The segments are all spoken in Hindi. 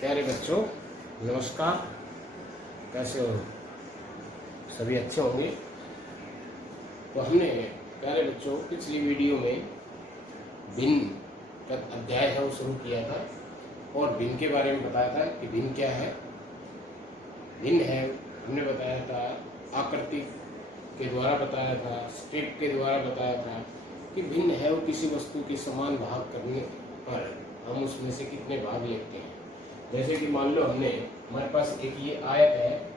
प्यारे बच्चों, नमस्कार। कैसे हो? सभी अच्छे होंगे। तो हमने प्यारे बच्चों पिछली वीडियो में भिन्न का अध्याय है वो शुरू किया था और भिन्न के बारे में बताया था कि भिन्न क्या है। भिन्न है हमने बताया था, आकृति के द्वारा बताया था, स्टेप के द्वारा बताया था कि भिन्न है वो किसी वस्तु के समान भाग करने पर हम उसमें से कितने भाग लेते हैं। जैसे कि मान लो हमारे पास एक ये आयत है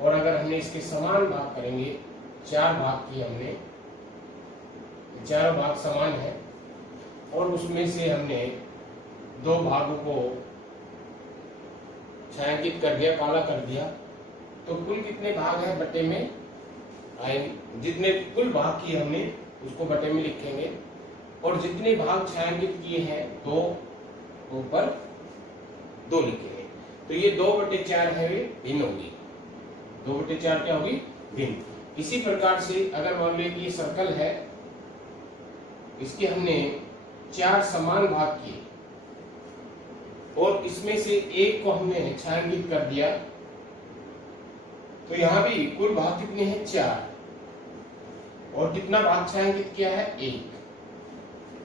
और अगर हमने इसके समान भाग करेंगे, 4 भाग किए हमने, 4 भाग समान है और उसमें से हमने 2 भागों को छायांकित कर दिया, काला कर दिया, तो कुल कितने भाग है बटे में आएंगे। जितने कुल भाग किए हमने उसको बटे में लिखेंगे और जितने भाग छायांकित किए हैं 2 ऊपर 2 लिखेंगे। तो ये 2/4 है, वे भिन्न होगी। 2/4 क्या होगी? भिन्न। इसी प्रकार से अगर मान लो कि ये सर्कल है, इसके हमने 4 समान भाग किए और इसमें से एक को हमने छायांकित कर दिया, तो यहां भी कुल भाग कितने हैं? 4। और कितना भाग छायांकित किया है? 1।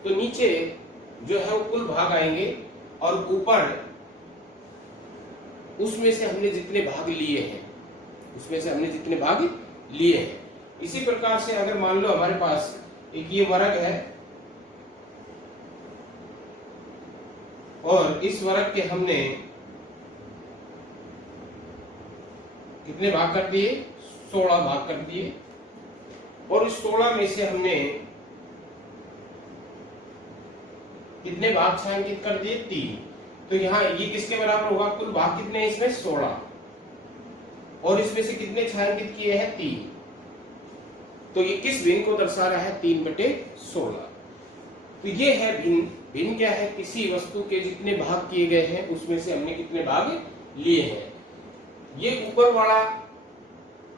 तो नीचे जो है वो कुल भाग आएंगे और ऊपर उसमें से हमने जितने भाग लिए हैं, इसी प्रकार से अगर मान लो हमारे पास एक ये वर्ग है और इस वर्ग के हमने कितने भाग कर दिए? 16 भाग कर दिए और इस 16 में से हमने कितने भाग छायांकित कर दिए? 3। तो यहाँ ये किसके बराबर होगा? कुल भाग कितने हैं इसमें? 16 और इसमें से कितने छायांकित किए हैं? 3। तो ये किस भिन्न को दर्शा रहा है? 3/16। तो ये है भिन्न। भिन्न क्या है? किसी वस्तु के जितने भाग किए गए हैं उसमें से हमने कितने भाग लिए हैं। ये ऊपर वाला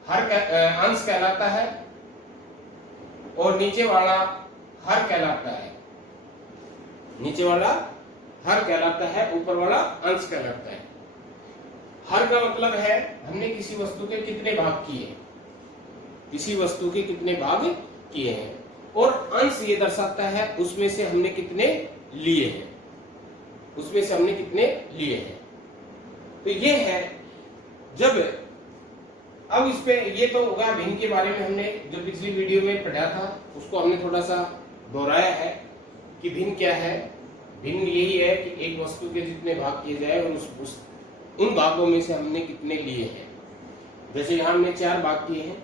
हर अंश कहलाता है और नीचे वाला हर कहलाता है। नीचे वाला हर कहलाता है, ऊपर वाला अंश कहलाता है। हर का मतलब है हमने किसी वस्तु के कितने भाग किए हैं, और अंश ये दर्शाता है उसमें से हमने कितने लिए हैं। तो ये है जब अब इस पे ये तो होगा भिन्न के बारे में। हमने जो पिछली वीडियो में पढ़ा था उसको हमने थोड़ा सा दोहराया है कि भिन्न क्या है। भिन्न यही है कि एक वस्तु के जितने भाग किए जाए और उन भागों में से हमने कितने लिए हैं। जैसे यहाँ हमने 4 भाग किए हैं,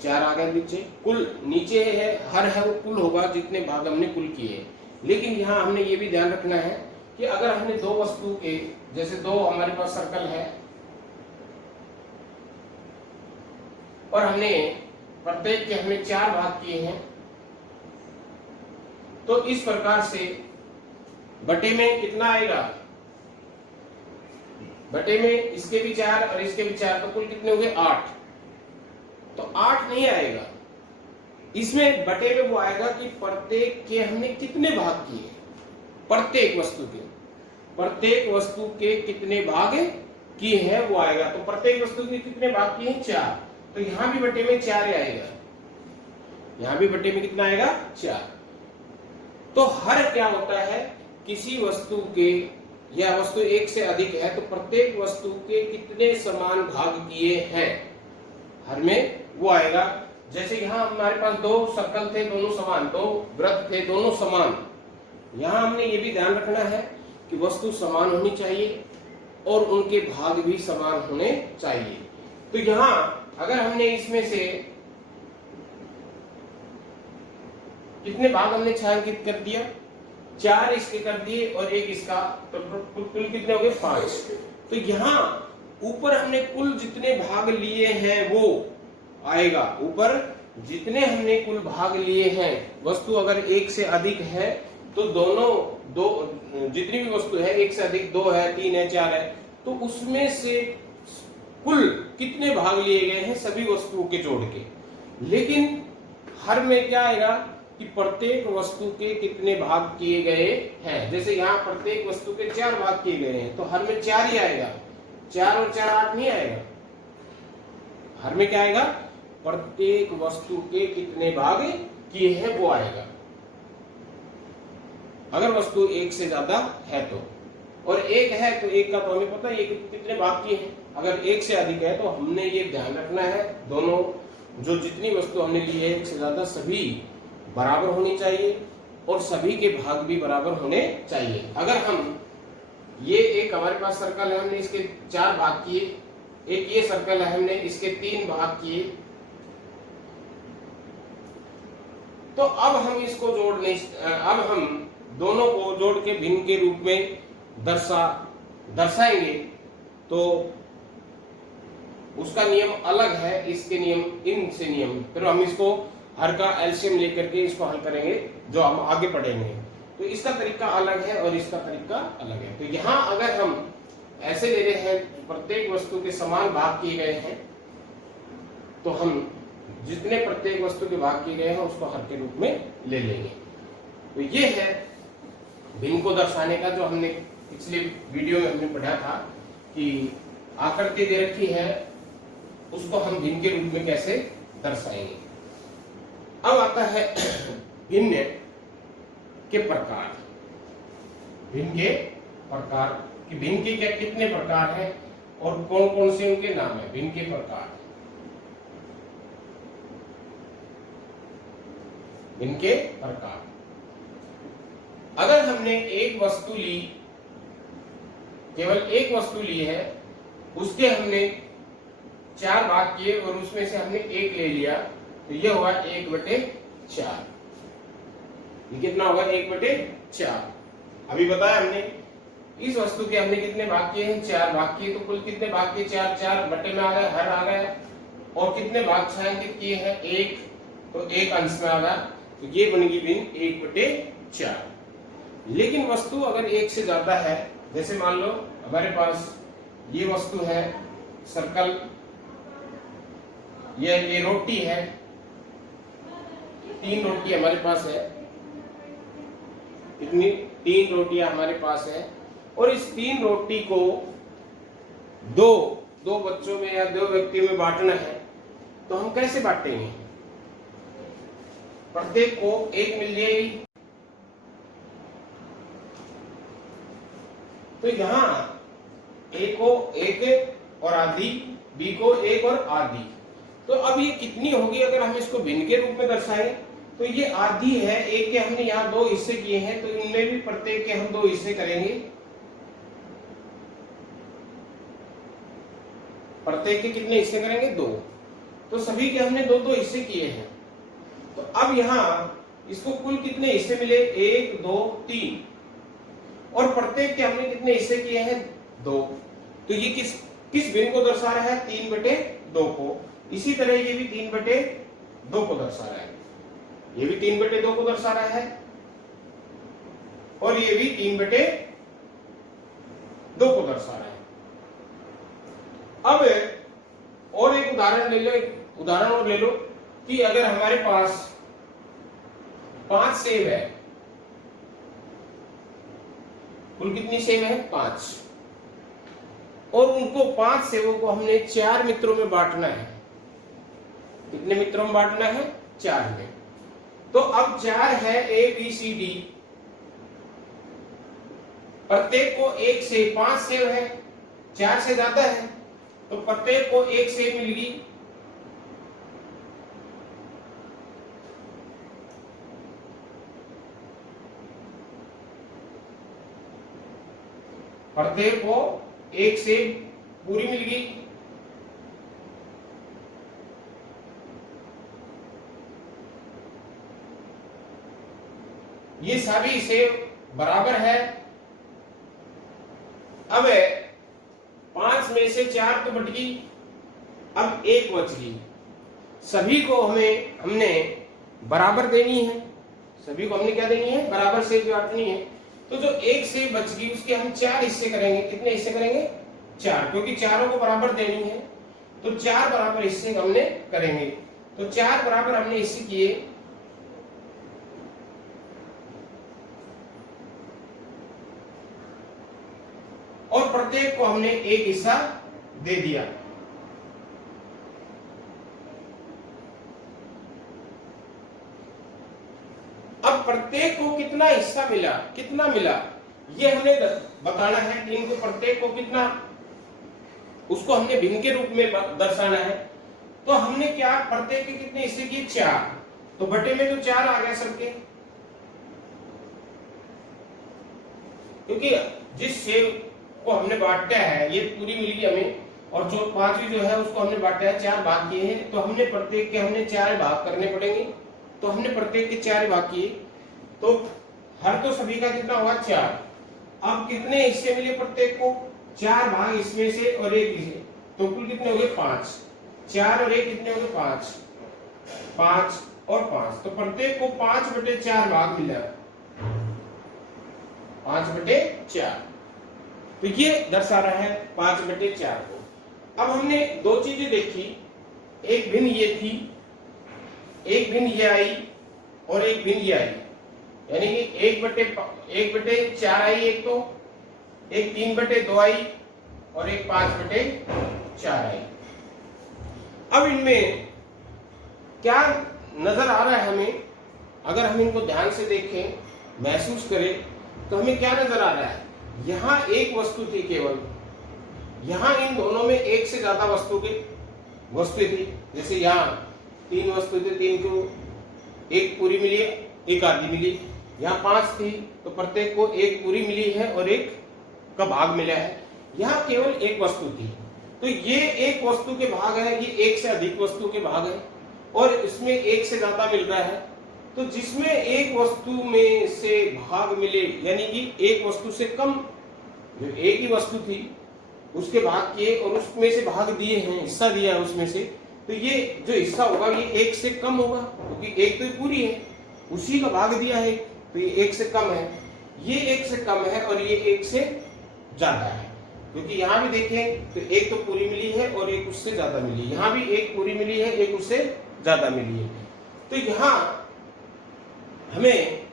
4 आ गए नीचे। कुल नीचे है हर है वो कुल होगा जितने भाग हमने कुल किए। लेकिन यहाँ हमने ये भी ध्यान रखना है कि अगर हमने 2 वस्तु के, जैसे 2 हमारे पास सर्कल है और हमने प्रत्येक के हमने 4 भाग किए हैं, तो इस प्रकार से बटे में कितना आएगा? बटे में इसके भी 4 और इसके भी 4, तो कुल कितने हो गए? 8। तो 8 नहीं आएगा इसमें। बटे में वो आएगा कि प्रत्येक के हमने कितने भाग किए, प्रत्येक वस्तु के कितने भाग किए हैं वो आएगा। तो प्रत्येक वस्तु के कितने भाग किए हैं? 4। तो यहां भी बटे में 4 आएगा, यहां भी बटे में कितना आएगा? 4। तो हर क्या होता है? किसी वस्तु के, या वस्तु एक से अधिक है तो प्रत्येक वस्तु के कितने समान भाग किए हैं, हर में वो आएगा। जैसे यहाँ हमारे पास 2 सर्कल थे, दोनों समान, 2 वृत्त थे, दोनों समान। यहाँ हमने ये भी ध्यान रखना है कि वस्तु समान होनी चाहिए और उनके भाग भी समान होने चाहिए। तो यहाँ अगर हमने इसमें से कितने भाग हमने छायांकित कर दिया? 4 इसके कर दिए और 1 इसका, तो कुल कितने हो गए? 5। तो यहाँ ऊपर हमने कुल जितने भाग लिए हैं वो आएगा। ऊपर जितने हमने कुल भाग लिए हैं, वस्तु अगर 1 से अधिक है तो दोनों जितनी भी वस्तु है 1 से अधिक, 2 है, 3 है, 4 है, तो उसमें से कुल कितने भाग लिए गए हैं सभी वस्तुओं के जोड़ के। लेकिन हर में क्या आएगा? कि प्रत्येक वस्तु के कितने भाग किए गए हैं। जैसे यहाँ प्रत्येक वस्तु के 4 भाग किए गए हैं, तो हर में 4 ही आएगा, 4 और 4 8 नहीं आएगा। हर में क्या आएगा, प्रत्येक वस्तु के कितने भाग किए हैं वो आएगा, अगर वस्तु एक से ज्यादा है तो। और एक है तो एक का तो हमें पता है ये कितने भाग किए हैं। अगर एक से अधिक है तो हमने ये ध्यान रखना है, दोनों जो जितनी वस्तु हमने ली है एक से ज्यादा सभी बराबर होनी चाहिए और सभी के भाग भी बराबर होने चाहिए। अगर हम ये एक हमारे पास सर्कल है, हमने इसके 4 भाग किए, एक ये सर्कल है हमने इसके 3 भाग किए, तो अब हम इसको जोड़ नहीं, अब हम दोनों को जोड़ के भिन्न के रूप में दर्शाएंगे तो उसका नियम अलग है, इसके नियम इनसे नियम, फिर हम इसको हर का एलसीएम लेकर के इसको हल करेंगे जो हम आगे पढ़ेंगे। तो इसका तरीका अलग है और इसका तरीका अलग है। तो यहाँ अगर हम ऐसे ले रहे हैं प्रत्येक वस्तु के समान भाग किए गए हैं, तो हम जितने प्रत्येक वस्तु के भाग किए गए हैं उसको हर के रूप में ले लेंगे। तो ये है भिन्न को दर्शाने का, जो हमने पिछले वीडियो में हमने पढ़ा था कि आकृति दे रखी है उसको हम भिन्न के रूप में कैसे दर्शाएंगे। अब आता है भिन्न के प्रकार। भिन्न के प्रकार कि भिन्न के क्या कितने प्रकार हैं और कौन कौन से उनके नाम है। भिन्न के प्रकार, भिन्न के प्रकार। अगर हमने एक वस्तु ली, केवल एक वस्तु ली है, उसके हमने 4 भाग किए और उसमें से हमने 1 ले लिया, तो यह हुआ 1/4। ये कितना होगा 1/4। अभी बताया हमने इस वस्तु के हमने कितने भाग किए हैं, 4 भाग किए, तो कुल कितने भाग किए 4, 4 बटे में आ गया, हर आ गया। और कितने भाग छायांकित किए हैं 1, तो 1 अंश में आ गया, तो ये बनेगी भिन्न 1/4। लेकिन वस्तु अगर एक से ज्यादा है, जैसे मान लो हमारे पास ये वस्तु है सर्कल, ये रोटी है, 3 रोटी हमारे पास है, कितनी 3 रोटियां हमारे पास है, और इस 3 रोटी को दो बच्चों में या 2 व्यक्तियों में बांटना है, तो हम कैसे बांटेंगे। प्रत्येक को 1 मिल जाएगी, तो यहां ए को 1 और आधी, बी को 1 और आधी। तो अब ये कितनी होगी अगर हम इसको भिन्न के रूप में दर्शाएं, तो ये आधी है। एक के हमने यहाँ 2 हिस्से किए हैं, तो इनमें भी प्रत्येक के हम 2 हिस्से करेंगे। प्रत्येक के कितने हिस्से करेंगे 2, तो सभी के हमने 2-2 हिस्से किए हैं। तो अब यहाँ इसको कुल कितने हिस्से मिले 1 2 3, और प्रत्येक के हमने कितने हिस्से किए हैं 2, तो ये किस भिन्न को दर्शा रहा है 3/2 को। इसी तरह ये भी 3/2 को दर्शा रहा है, ये भी 3/2 को दर्शा रहा है, और ये भी 3/2 को दर्शा रहा है। अब और एक उदाहरण ले लो, उदाहरण और ले लो कि अगर हमारे पास 5 सेब है, कुल कितनी सेब है 5, और उनको 5 सेबों को हमने 4 मित्रों में बांटना है। कितने मित्रों में बांटना है 4 में। तो अब 4 है ए बी सी डी, प्रत्येक को 1 से 5 सेब है, 4 से ज्यादा है, तो प्रत्येक को 1 सेब मिल गई। प्रत्येक को 1 सेब पूरी मिल गई। ये सभी सेब बराबर है। अब 5 में से 4 तो बट गई, अब 1 बच गई। सभी को हमने बराबर देनी है, सभी को हमने क्या देनी है बराबर सेब बांटनी है। तो जो 1 सेब बच गई उसके हम 4 हिस्से करेंगे। कितने हिस्से करेंगे 4, क्योंकि चारों को बराबर देनी है, तो 4 बराबर हिस्से हमने करेंगे। तो 4 बराबर हमने हिस्से किए, और प्रत्येक को हमने एक हिस्सा दे दिया। अब प्रत्येक को कितना हिस्सा मिला, कितना मिला, ये हमें बताना है कि इनको प्रत्येक को कितना, उसको हमने भिन्न के रूप में दर्शाना है। तो हमने क्या, प्रत्येक के कितने हिस्से किए, 4, तो बटे में तो 4 आ गया सबके, क्योंकि जिस सेव को हमने बांटा है ये पूरी मिली हमें, और जो 5वीं जो है उसको हमने बांटा है, 4 भाग किए हैं, तो हमने प्रत्येक के हमने 4 भाग करने पड़ेंगे। तो हमने प्रत्येक के 4 भाग किए, तो हर तो सभी का कितना होगा, 4। अब कितने हिस्से मिले प्रत्येक को, 4 भाग इसमें से और 1 इसे, तो कुल कितने हो गए, 5। 4 और 1 कितने हो गए, 5, 5 और 5, तो प्रत्येक को 5/4 भाग मिला, 5/4। तो ये दर्शा रहा है 5/4 को। अब हमने 2 चीजें देखी, एक भिन्न ये थी, एक भिन्न ये आई और एक भिन्न ये आई, यानी कि 1/4 आई, एक तो एक 3/2 आई और एक 5/4 आई। अब इनमें क्या नजर आ रहा है हमें, अगर हम इनको ध्यान से देखें, महसूस करें, तो हमें क्या नजर आ रहा है, यहां एक वस्तु थी केवल, यहां इन दोनों में एक से ज्यादा वस्तुएं थी। जैसे यहाँ 3 वस्तु थे, 3 को एक पूरी मिली, एक आधी मिली। यहाँ 5 थी, तो प्रत्येक को एक पूरी मिली है और एक का भाग मिला है। यहाँ केवल एक वस्तु थी, तो ये एक वस्तु के भाग है, ये एक से अधिक वस्तु के भाग है, और इसमें एक से ज्यादा मिल रहा है। तो जिसमें एक वस्तु में से भाग मिले, यानी कि एक वस्तु से कम, जो एक ही वस्तु थी उसके भाग किए और उसमें से भाग दिए हैं, हिस्सा दिया है उसमें से, तो ये जो हिस्सा होगा ये एक से कम होगा, क्योंकि एक तो पूरी है, उसी का भाग दिया है, तो ये एक से कम है, ये एक से कम है और ये एक से ज्यादा है। क्योंकि यहाँ भी देखें तो एक तो पूरी मिली है और एक उससे ज्यादा मिली, यहाँ भी एक पूरी मिली है, एक उससे ज्यादा मिली है। तो यहाँ हमें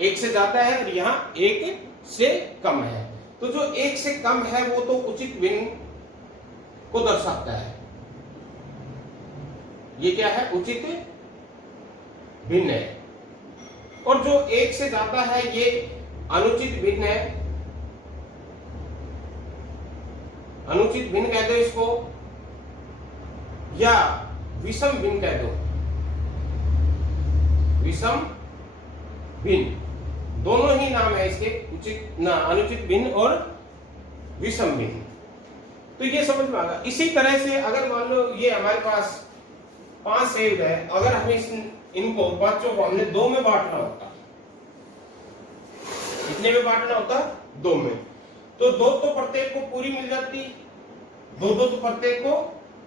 एक से ज्यादा है और यहाँ एक से कम है। तो जो एक से कम है वो तो उचित भिन्न को दर्शाता है। ये क्या है, उचित भिन्न है। और जो एक से ज्यादा है ये अनुचित भिन्न है। अनुचित भिन्न कह दो इसको, या विषम भिन्न कह दो। विषम भिन्न दोनों ही नाम है इसके, उचित ना, अनुचित भिन्न और विषम भिन्न। तो ये समझ में आ गया। इसी तरह से अगर मान लो ये हमारे पास 5 सेव है, अगर हमें इनको 5 को हमने 2 में बांटना होता, कितने में बांटना होता, 2 में, तो 2 तो प्रत्येक को पूरी मिल जाती, 2 तो प्रत्येक को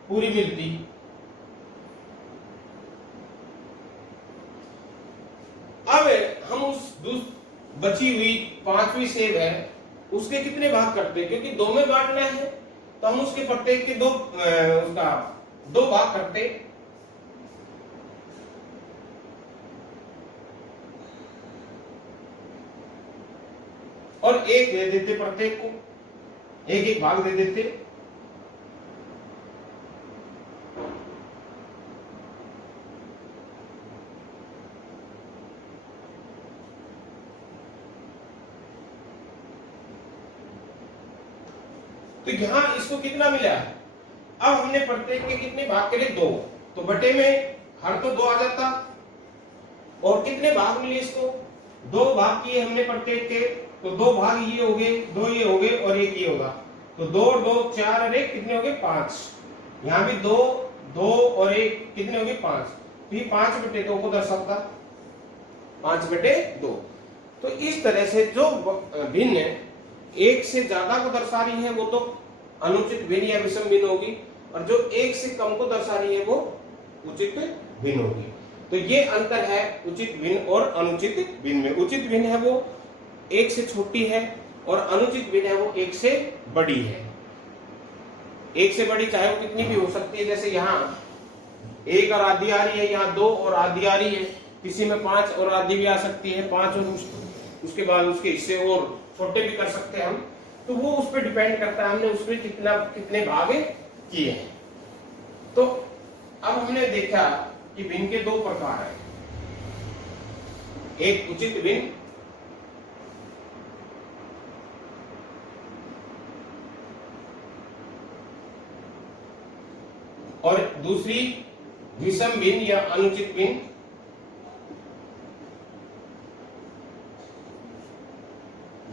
पूरी मिलती। अब हम उस बची हुई 5वीं सेव है उसके कितने भाग करते हैं, क्योंकि 2 में बांटना है तो हम उसके प्रत्येक के 2 भाग करते। और एक दे देते, प्रत्येक को एक एक भाग दे देते। तो यहां इसको कितना मिला, अब हमने प्रत्येक के कितने भाग करे, 2, तो बटे में हर तो 2 आ जाता, और कितने भाग मिले इसको, 2 भाग किए हमने प्रत्येक के, तो 2 भाग ये हो गए, 2 ये हो गए और 1 ये होगा, तो 2 और 2 4 और 1 कितने हो गए, 5। यहाँ भी 2 2 और 1 कितने हो गए, 5। तो ये 5/2 को दर्शाता, 5/2। तो इस तरह से जो भिन्न एक से ज्यादा को दर्शा रही है वो तो अनुचित भिन्न या विषम भिन्न होगी, और जो एक से कम को दर्शा रही है वो उचित भिन्न होगी। तो ये अंतर है उचित भिन्न और अनुचित भिन्न में। उचित भिन्न है वो 1 से छोटी है और अनुचित भिन्न है वो 1 से बड़ी है। 1 से बड़ी चाहे वो कितनी भी हो सकती है, जैसे यहाँ 1 और आधी आ रही है, यहाँ 2 और आधी आ रही है, किसी में 5 और आधी भी आ सकती है, 5 और उसके बाद उसके हिस्से और छोटे भी कर सकते हैं हम। तो वो उस पर डिपेंड करता है हमने उसमें कितने भाग किए हैं। तो अब हमने देखा कि भिन्न के दो प्रकार हैं, एक उचित भिन्न और दूसरी विषम भिन्न या अनुचित भिन्न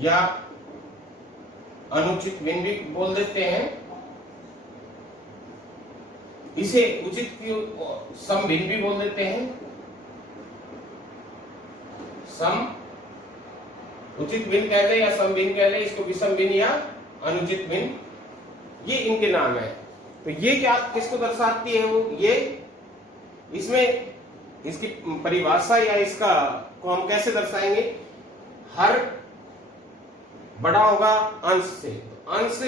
या अनुचित भिन्न भी बोल देते हैं। इसे उचित की सम भिन्न भी बोल देते हैं। सम उचित भिन्न कह दे या सम भिन्न कह दे, इसको विषम भिन्न या अनुचित भिन्न, ये इनके नाम है। तो ये क्या किसको दर्शाती है? वो ये इसमें इसकी परिभाषा या इसका को हम कैसे दर्शाएंगे? हर बड़ा होगा अंश से, अंश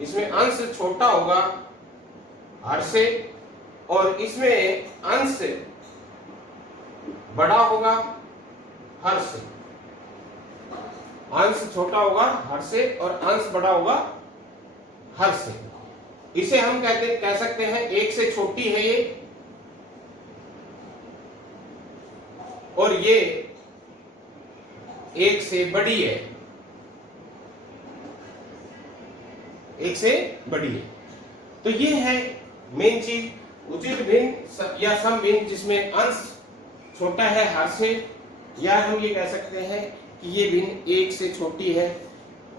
इसमें अंश छोटा होगा हर से, और इसमें अंश बड़ा होगा हर से। अंश छोटा होगा हर से और अंश बड़ा होगा हर से। इसे हम कह सकते हैं एक से छोटी है ये, और ये एक से बड़ी है, एक से बड़ी है। तो ये है मेन चीज, उचित भिन्न या सम भिन्न जिसमें अंश छोटा है हर से, या हम ये कह सकते हैं कि ये भिन्न एक से छोटी है।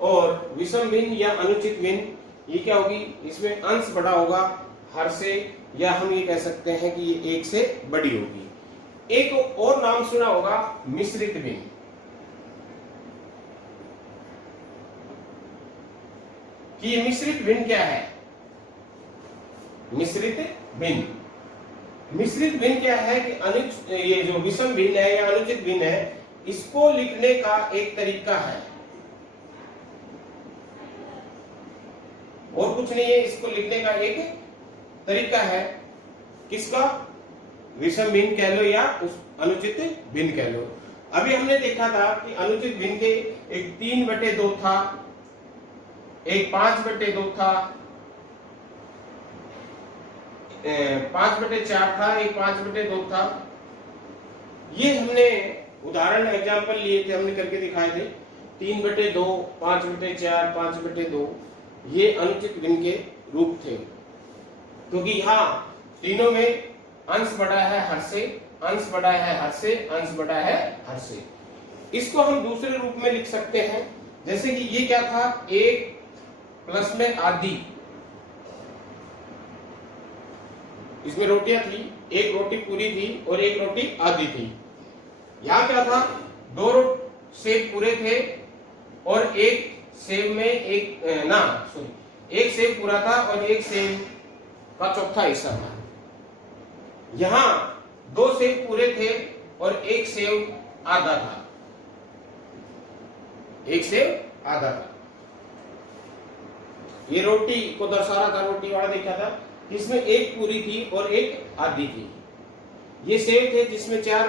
और विषम भिन्न या अनुचित भिन्न ये क्या होगी? इसमें अंश बड़ा होगा हर से, या हम ये कह सकते हैं कि ये एक से बड़ी होगी। एक और नाम सुना होगा मिश्रित भिन्न। कि ये मिश्रित भिन्न क्या है? मिश्रित भिन्न, मिश्रित भिन्न क्या है कि ये जो विषम भिन्न है या अनुचित भिन्न है, इसको लिखने का एक तरीका है और कुछ नहीं है। इसको लिखने का एक तरीका है, किसका? विषम भिन्न कह लो या उस अनुचित भिन्न कह लो। अभी हमने देखा था कि अनुचित भिन्न के एक 3/2 था, एक 5/2 था, 5/4 था, एक 5/2 था। ये हमने उदाहरण एग्जाम्पल लिए थे, हमने करके दिखाए थे। 3/2, 5/4, 5/2 ये अनुचित भिन्न के रूप थे, क्योंकि यहाँ तीनों में अंश बड़ा है हर से, अंश बड़ा है हर से, अंश बड़ा है हर से। इसको हम दूसरे रूप में लिख सकते हैं, जैसे कि ये क्या था? 1 प्लस में आधी, इसमें रोटियां थी, एक रोटी पूरी थी और एक रोटी आधी थी। यहाँ क्या था? 2 सेब पूरे थे और एक सेब में एक सेब पूरा था और एक सेब का चौथा हिस्सा था। यहां 2 सेब पूरे थे और एक सेब आधा था, एक सेब आधा था। ये रोटी को दर्शा रहा था, रोटी वाला देखा था, जिसमें एक पूरी थी और एक आधी थी। ये सेब थे जिसमें 4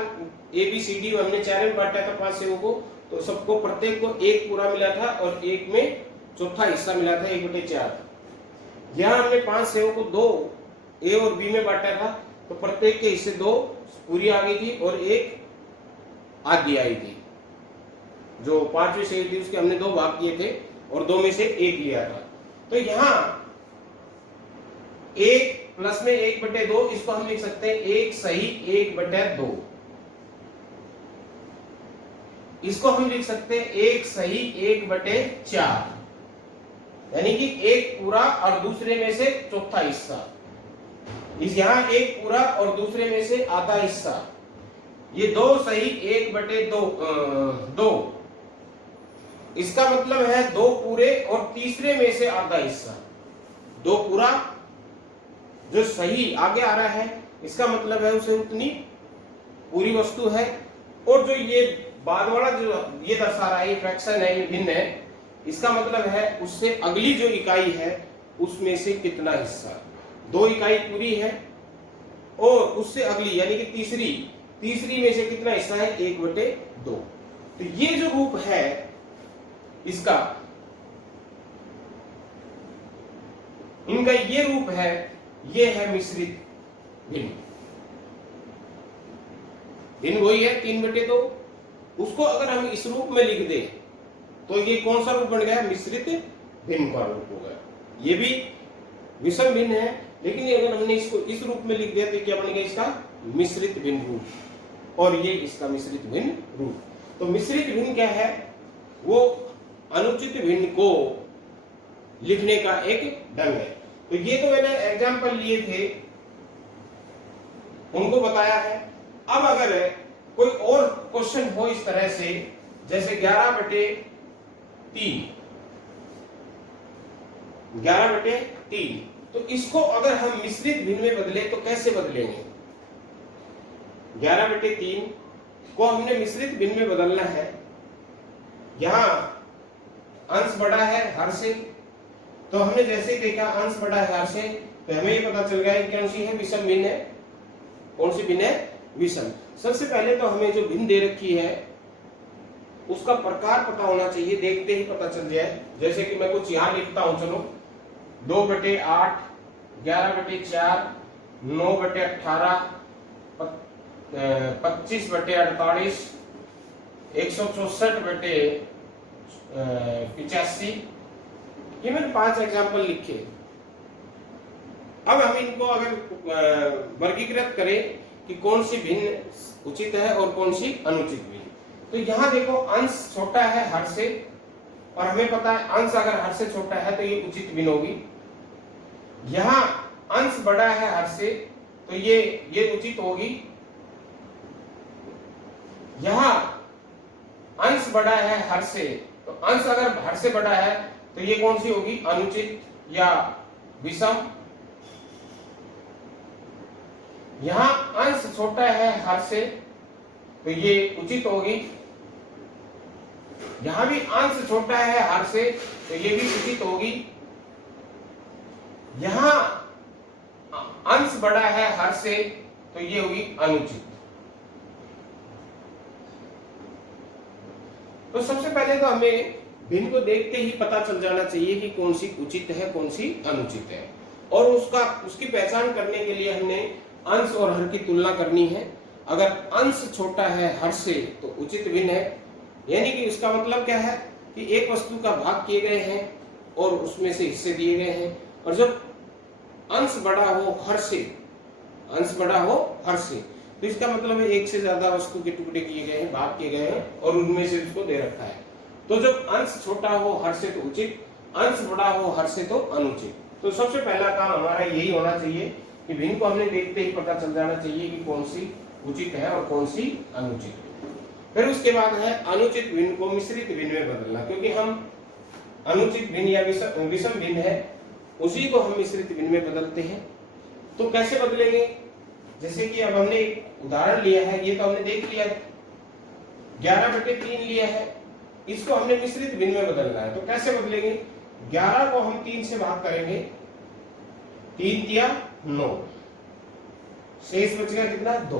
ABCD हमने 4 में बांटा था 5 सेबों को, तो सबको प्रत्येक को एक पूरा मिला था और एक में चौथा हिस्सा मिला था 1/4। यहाँ हमने 5 सेबों को 2 A और B में बांटा था, तो प्रत्येक के हिस्से 2 पूरी आ गई थी और एक आधी आई थी। जो 5वीं सेब थी उसके हमने 2 भाग किए थे और 2 में से 1 लिया था। तो यहाँ 1 प्लस में 1/2, इसको हम लिख सकते हैं 1 सही 1/2। इसको हम लिख सकते हैं 1 सही 1/4, यानी कि एक पूरा और दूसरे में से चौथा हिस्सा। इस यहाँ एक पूरा और दूसरे में से आधा हिस्सा, ये 2 सही 1/2। इसका मतलब है 2 पूरे और तीसरे में से आधा हिस्सा। 2 पूरा जो सही आगे आ रहा है, इसका मतलब है उसे उतनी पूरी वस्तु है, और जो ये बाद वाला जो ये दर्शा रहा है, ये फ्रैक्शन है, ये भिन्न है, इसका मतलब है उससे अगली जो इकाई है उसमें से कितना हिस्सा। 2 इकाई पूरी है और उससे अगली यानी कि तीसरी में से कितना हिस्सा है? 1/2। तो ये जो रूप है इसका इनका ये रूप है, ये है मिश्रित भिन्न। भिन्न वही है 3/2। उसको अगर हम इस रूप में लिख दें तो ये कौन सा रूप बन गया? मिश्रित भिन्न का रूप हो गया। ये भी विषम भिन्न है, लेकिन अगर हमने इसको इस रूप में लिख दिया तो क्या बन गया? इसका मिश्रित भिन्न रूप, और ये इसका मिश्रित भिन्न रूप। तो मिश्रित भिन्न क्या है? वो अनुचित भिन्न को लिखने का एक ढंग है। तो ये तो मैंने एग्जाम्पल लिए थे, उनको बताया है। अब अगर कोई और क्वेश्चन हो इस तरह से, जैसे 11/3, 11/3, तो इसको अगर हम मिश्रित भिन्न में बदले तो कैसे बदलेंगे? 11/3 को हमने मिश्रित भिन्न में बदलना है। यहां अंश बड़ा है हर से, तो हमने जैसे ही देखा अंश बड़ा है हर से, तो हमें ये पता चल गया कौन सी है? विषम भिन्न है। कौन सी भिन्न है? विषम। सबसे पहले तो हमें जो भिन्न दे रखी है उसका प्रकार पता होना चाहिए, देखते ही पता चल जाए। जैसे कि मैं कुछ यहां लिखता हूं, चलो 2/8, 11/4, 9/18, 25/48, 164/85। ये मैंने 5 एग्जाम्पल लिखे। अब हम इनको अगर वर्गीकृत करें कि कौन सी भिन्न उचित है और कौन सी अनुचित भिन्न, तो यहां देखो अंश छोटा है हर से, और हमें पता है अंश अगर हर से छोटा है तो ये उचित भिन्न होगी। यहां अंश बड़ा है हर से, तो ये उचित होगी। यहां अंश बड़ा है हर से, तो अंश अगर हर से बड़ा है तो ये कौन सी होगी? अनुचित या विषम। यहां अंश छोटा है हर से, तो ये उचित होगी। यहां भी अंश छोटा है हर से, तो ये भी उचित होगी। यहां अंश बड़ा है हर से, तो ये होगी अनुचित। तो सबसे पहले तो हमें भिन्न को देखते ही पता चल जाना चाहिए कि कौन सी उचित है, कौन सी अनुचित है, और उसकी पहचान करने के लिए हमने अंश और हर की तुलना करनी है। अगर अंश छोटा है हर से तो उचित भिन्न है, यानी कि उसका मतलब क्या है कि एक वस्तु का भाग किए गए हैं और उसमें से हिस्से दिए गए हैं। और जब अंश बड़ा हो हर से, अंश बड़ा हो हर से, तो इसका मतलब है एक से ज्यादा वस्तु के टुकड़े किए गए हैं, भाग किए गए हैं, और उनमें से उसको दे रखा है। तो जब अंश छोटा हो हर से तो उचित, अंश बड़ा हो हर से तो अनुचित। तो सबसे पहला काम हमारा यही होना चाहिए कि भिन्न को हमने देखते ही पता चल जाना चाहिए कि कौन सी उचित है और कौन सी अनुचित। फिर उसके बाद है अनुचित भिन्न को मिश्रित भिन्न में बदलना, क्योंकि हम अनुचित भिन्न या विषम भिन्न है उसी को हम मिश्रित भिन्न में बदलते हैं। तो कैसे बदलेंगे? जैसे कि अब हमने एक उदाहरण लिया है, ये तो हमने देख लिया, 11/3 लिया है, इसको हमने मिश्रित भिन्न में बदलना है। तो कैसे बदलेंगे? 11 को हम 3 से भाग करेंगे, 3 तिया 9, शेष बच गया कितना? 2।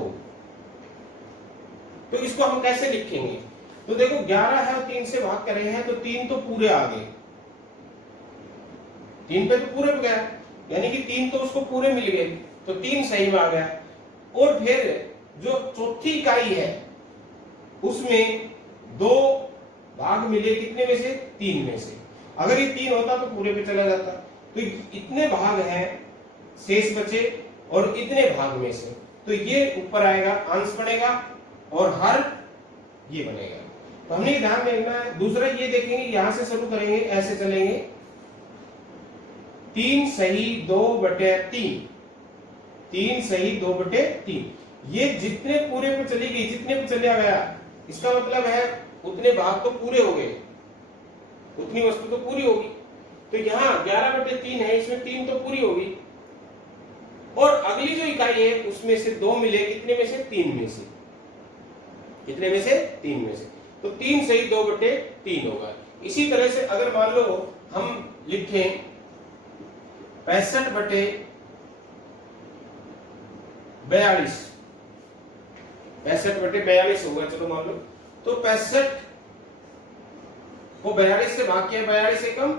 तो इसको हम कैसे लिखेंगे? तो देखो 11 है और 3 से भाग कर रहे हैं, तो 3 तो पूरे आ गए, 3 पे तो पूरे हो गया, यानी कि 3 तो उसको पूरे मिल गए, तो 3 सही में आ गया। और फिर जो चौथी इकाई है उसमें 2 भाग मिले, कितने में से? 3 में से। अगर ये 3 होता तो पूरे पे चला जाता। तो इतने भाग हैं, शेष बचे, और इतने भाग में से, तो ये ऊपर आएगा, अंश बनेगा, और हर ये बनेगा। तो हमने ध्यान देना है। दूसरा ये देखेंगे, यहां से शुरू करेंगे, ऐसे चलेंगे, 3 सही 2/3, 3 सही 2/3, ये जितने पूरे पे चली गई, जितने पे चला गया, इसका मतलब है उतने भाग तो पूरे हो गए, उतनी वस्तु तो पूरी होगी। तो यहाँ 11/3 है, इसमें 3 तो पूरी होगी, और अगली जो इकाई है उसमें से 2 मिले, कितने में से? 3 में से। कितने में से? 3 में से। तो 3 सही 2/3 होगा। इसी तरह से अगर मान लो हम लिखें 65/42, 65/42 होगा, चलो मान लो, तो 65 को 42 से भाग किया, 42 एकम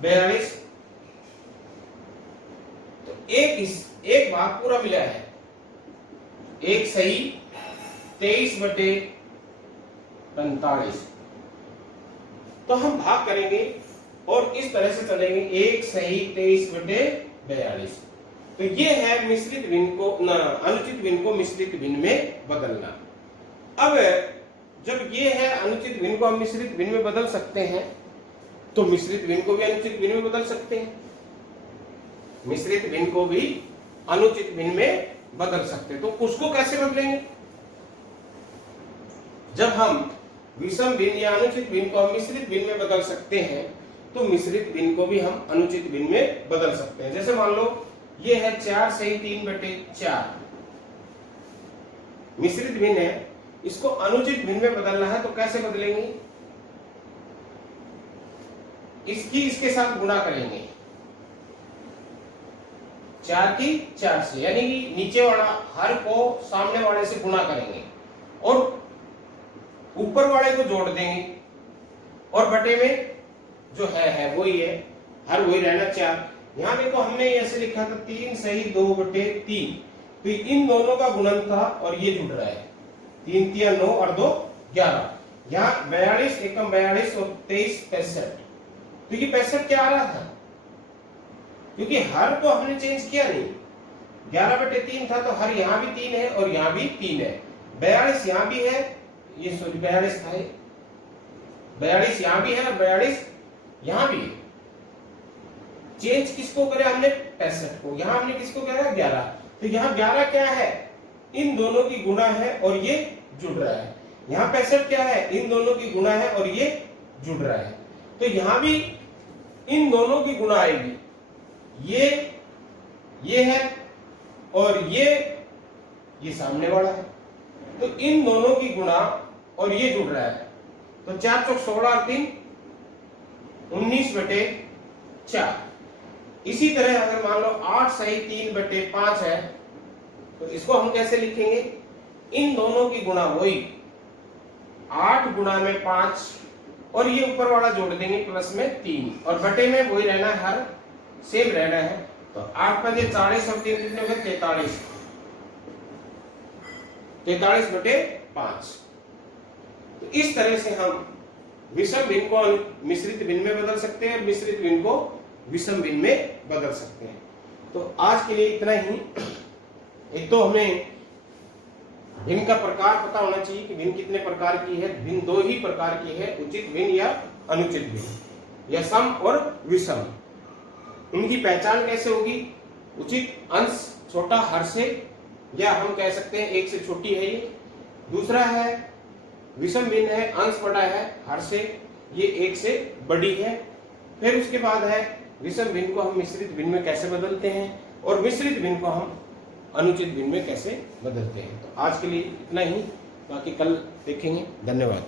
42, तो एक भाग पूरा मिला है, एक सही 23/45। तो हम भाग करेंगे और इस तरह से चलेंगे, एक सही 23/42। तो ये है मिश्रित भिन्न को अनुचित भिन्न को मिश्रित भिन्न में बदलना। अब जब ये है अनुचित भिन्न को हम मिश्रित भिन्न में बदल सकते हैं, तो मिश्रित भिन्न को भी अनुचित भिन्न में बदल सकते हैं, मिश्रित भिन्न को भी अनुचित भिन्न में बदल सकते हैं। तो उसको कैसे बदलेंगे? जब हम विषम भिन्न या अनुचित भिन्न को हम मिश्रित भिन्न में बदल सकते हैं, तो मिश्रित भिन्न को भी हम अनुचित भिन्न में बदल सकते हैं। जैसे मान लो ये है 4 सही 3/4, मिश्रित भिन्न है, इसको अनुचित भिन्न में बदलना है, तो कैसे बदलेंगे? इसके साथ गुणा करेंगे, 4 की 4 से, यानी कि नीचे वाला हर को सामने वाले से गुणा करेंगे और ऊपर वाले को जोड़ देंगे, और बटे में जो है वही है, हर वही रहना 4। यहां देखो हमने ऐसे लिखा था 3 सही 2/3, तो इन दोनों का गुणन था और ये जुड़ रहा है, 3 3 9 और 2 11। यहाँ 42 एकम 42 और 23 65, तो ये 65 क्या आ रहा था? क्योंकि हर को हमने चेंज किया नहीं, 11/3 था, तो हर यहाँ भी 3 है और यहाँ भी 3 है, 42 यहाँ भी है, ये सॉरी 42 था, 42 यहाँ भी है और 42 यहाँ भी है। चेंज किसको करे हमने? 65 को। यहाँ हमने किसको करा? 11। तो यहाँ 11 क्या है? इन दोनों की गुणा है और ये जुड़ रहा है। यहाँ 65 क्या है? इन दोनों की गुणा है और ये जुड़ रहा है। तो यहाँ भी इन दोनों की गुणा आएगी, ये है और ये सामने वाला है, तो इन दोनों की गुणा और ये जुड़ रहा है, तो 4 चौक 16 और 3 19/4। इसी तरह अगर मान लो 8 सही 3/5 है, तो इसको हम कैसे लिखेंगे? इन दोनों की गुणा वही 8 गुणा में 5 और ये ऊपर वाला जोड़ देंगे प्लस में 3 और बटे में वही रहना है, हर सेम रहना है। तो 8 5 40 और 3 कितने हो गए? 43, 43/5। तो इस तरह से हम विषम भिन्न को मिश्रित भिन्न में बदल सकते हैं, मिश्रित भिन्न को विषम भिन्न में बदल सकते हैं। तो आज के लिए इतना ही। एक तो हमें भिन्न का प्रकार पता होना चाहिए कि भिन्न कितने प्रकार की है। भिन्न 2 ही प्रकार की है, उचित भिन्न या अनुचित भिन्न, या सम और विषम। उनकी पहचान कैसे होगी? उचित अंश छोटा हर से, या हम कह सकते हैं 1 से छोटी है ये। दूसरा है विषम भिन्न है, अंश बड़ा है हर से, ये 1 से बड़ी है। फिर उसके बाद है विषम भिन्न को हम मिश्रित भिन्न में कैसे बदलते हैं, और मिश्रित भिन्न को हम अनुचित भिन्न में कैसे बदलते हैं। तो आज के लिए इतना ही, बाकी कल देखेंगे। धन्यवाद।